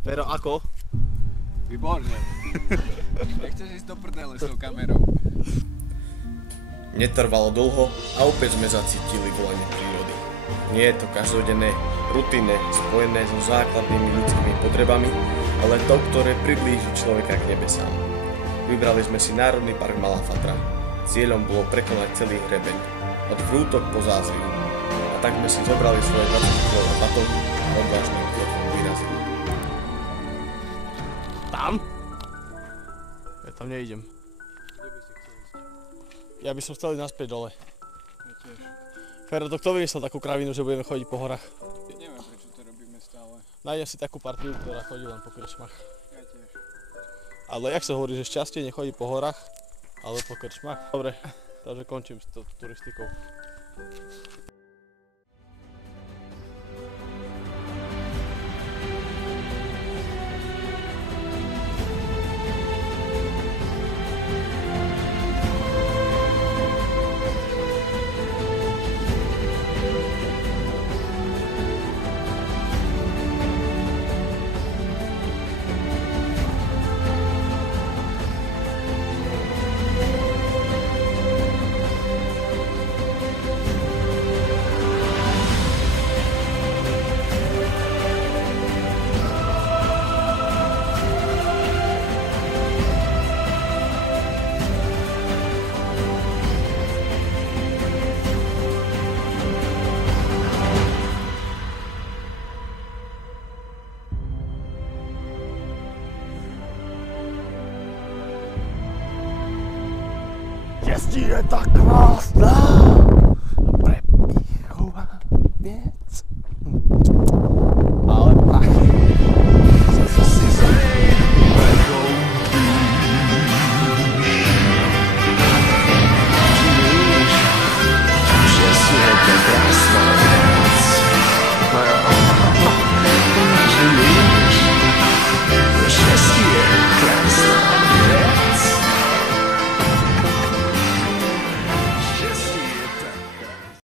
Vero, ako? Výborne. Nechceš ísť do prdele s tou kamerou. Netrvalo dlho a opäť sme zacítili volanie prírody. Nie je to každodenné, rutinné, spojené so základnými ľudskými potrebami, ale to, ktoré priblíži človeka k nebesám. Vybrali sme si Národný park Malá Fatra. Cieľom bolo prekonať celý hrebeň, od Vrútok po Zázriu. A tak sme si zobrali svoje 20-kilové batohy a odvážnym krokom vyrazili. Tam? Ja tam neidem. Ja by som chcel ísť naspäť dole. Ja tiež. Fero, to kto vymyslel takú kravinu, že budeme chodiť po horách? Neviem, prečo to robíme stále. Nájdem si takú partiu, ktorá chodí len po krčmách. Ja tiež. Ale jak sa hovorí, že šťastie nechodí po horách, ale po krčmách. Dobre, takže končím s turistikou. Jezdí je tak krásná!